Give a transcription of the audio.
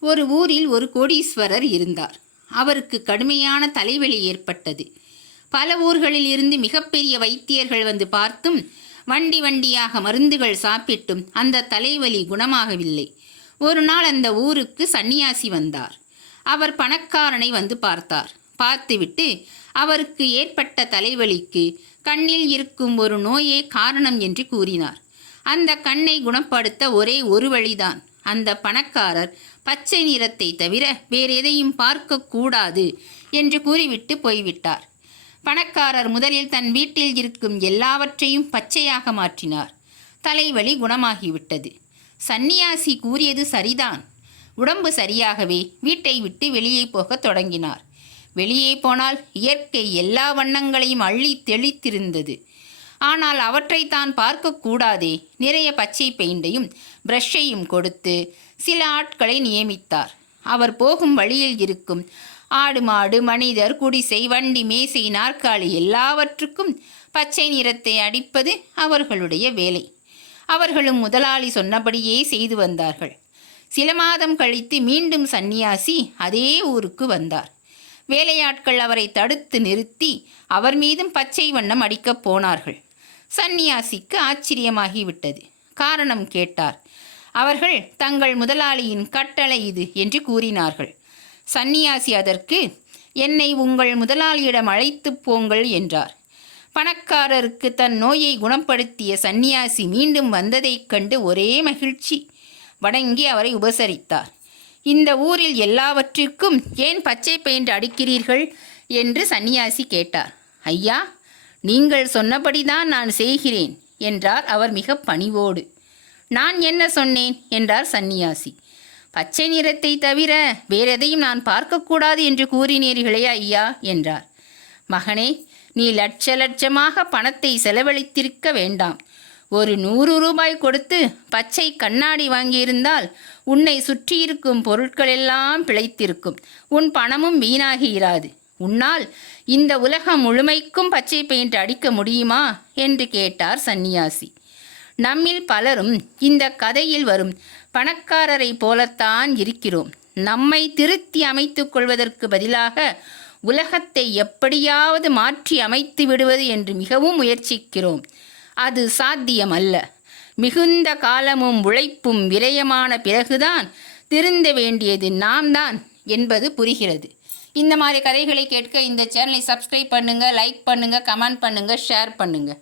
ஒரு ஊரில் ஒரு கோடீஸ்வரர் இருந்தார். அவருக்கு கடுமையான தலைவலி ஏற்பட்டது. பல ஊர்களில் இருந்து மிகப்பெரிய வைத்தியர்கள் வந்து பார்த்தும் வண்டி வண்டியாக மருந்துகள் சாப்பிட்டும் அந்த தலைவலி குணமாகவில்லை. ஒரு நாள் அந்த ஊருக்கு சன்னியாசி வந்தார். அவர் பணக்காரனை வந்து பார்த்தார். பார்த்துவிட்டு அவருக்கு ஏற்பட்ட தலைவலிக்கு கண்ணில் இருக்கும் ஒரு நோயே காரணம் என்று கூறினார். அந்த கண்ணை குணப்படுத்த ஒரே ஒரு வழிதான். அந்த பணக்காரர் பச்சை நிறத்தை தவிர வேறு எதையும் பார்க்கக்கூடாது என்று கூறிவிட்டு போய்விட்டார். பணக்காரர் முதலில் தன் வீட்டில் இருக்கும் எல்லாவற்றையும் பச்சையாக மாற்றினார். தலைவலி குணமாகிவிட்டது. சந்நியாசி கூறியது சரிதான். உடம்பு சரியாகவே வீட்டை விட்டு வெளியே போகத் தொடங்கினார். வெளியே போனால் இயற்கை எல்லா வண்ணங்களையும் அள்ளி தெளித்திருந்தது. ஆனால் அவற்றை தான் பார்க்கக்கூடாதே. நிறைய பச்சை பெயிண்டையும் பிரஷ்ஷையும் கொடுத்து சில ஆட்களை நியமித்தார். அவர் போகும் வழியில் இருக்கும் ஆடு மாடு மனிதர் குடிசை வண்டி மேசை நாற்காலி எல்லாவற்றுக்கும் பச்சை நிறத்தை அடிப்பது அவர்களுடைய வேலை. அவர்களும் முதலாளி சொன்னபடியே செய்து வந்தார்கள். சில மாதம் கழித்து மீண்டும் சந்நியாசி அதே ஊருக்கு வந்தார். வேலையாட்கள் அவரை தடுத்து நிறுத்தி அவர் மீதும் பச்சை வண்ணம் அடிக்கப் போனார்கள். சந்நியாசிக்கு ஆச்சரியமாகிவிட்டது. காரணம் கேட்டார். அவர்கள் தங்கள் முதலாளியின் கட்டளை இது என்று கூறினார்கள். சந்நியாசி அதற்கு என்னை உங்கள் முதலாளியிடம் அழைத்துப் போங்கள் என்றார். பணக்காரருக்கு தன் நோயை குணப்படுத்திய சந்நியாசி மீண்டும் வந்ததைக் கண்டு ஒரே மகிழ்ச்சி. வணங்கி அவரை உபசரித்தார். இந்த ஊரில் எல்லாவற்றிற்கும் ஏன் பச்சை பெயிண்ட் அடிக்கிறீர்கள்? என்று சந்நியாசி கேட்டார். ஐயா நீங்கள் சொன்னபடிதான் நான் செய்கிறேன் என்றார் அவர் மிக பணிவோடு. நான் என்ன சொன்னேன்? என்றார் சந்நியாசி. பச்சை நிறத்தை தவிர வேறெதையும் நான் பார்க்கக்கூடாது என்று கூறினீர்களே ஐயா என்றார். மகனே நீ லட்ச லட்சமாக பணத்தை செலவழித்திருக்க வேண்டாம். ஒரு நூறு ரூபாய் கொடுத்து பச்சை கண்ணாடி வாங்கியிருந்தால் உன்னை சுற்றியிருக்கும் பொருட்களெல்லாம் பிழைத்திருக்கும். உன் பணமும் வீணாகி இராது. உன்னால் இந்த உலகம் முழுமைக்கும் பச்சை பெயிண்ட் அடிக்க முடியுமா? என்று கேட்டார் சந்நியாசி. நம்மில் பலரும் இந்த கதையில் வரும் பணக்காரரை போலத்தான் இருக்கிறோம். நம்மை திருத்தி அமைத்துக் கொள்வதற்கு பதிலாக உலகத்தை எப்படியாவது மாற்றி அமைத்து விடுவது என்று மிகவும் முயற்சிக்கிறோம். அது சாத்தியமல்ல. மிகுந்த காலமும் உழைப்பும் விரயமான பிறகுதான் திருந்த வேண்டியது நாம் தான் என்பது புரிகிறது. இந்த மாதிரி கதைகளை கேட்க இந்த சேனலை சப்ஸ்கிரைப் பண்ணுங்கள் லைக் பண்ணுங்கள் கமெண்ட் பண்ணுங்கள் ஷேர் பண்ணுங்கள்